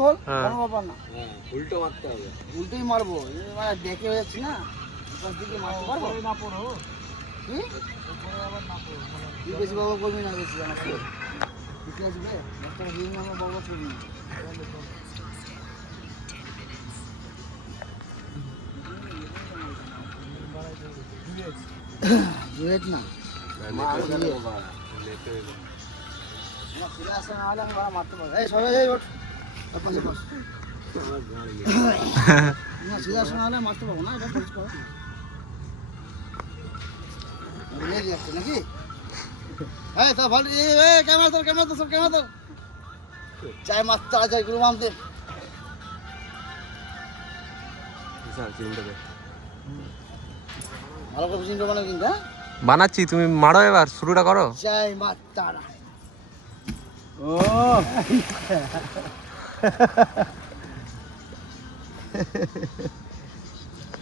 কোনো ব্যাপার না, উল্টো মারতে হবে, উল্টোই মারবো, মানে দেখে হয়ে যাচ্ছি না, দিকে মারতে পারবো না। পড়ো কি বেশি বাবা করবি না, বেশি আমাকে ঠিক আসবে একটা দিন আমার বাবা করবি না। ডুয়েট না ফিরে আসে না হলে আমি মারতে পারবো। এই সবাই যাই ওঠ না, সিধা আসে না হলে মারতে পারবো না, এটা ঠিক করো নাকি। হ্যাঁ তা ভালো, ক্যামেরা তোর, ক্যামেরা তোর, ক্যামেরা তোর চাই মারতে চাই গুরু মামতে ভালো করে চিন্তা বানাও কিন্তু। হ্যাঁ বানাচ্ছি, তুমি মারো, এবার শুরুটা করো। চাই মাত্তারা ও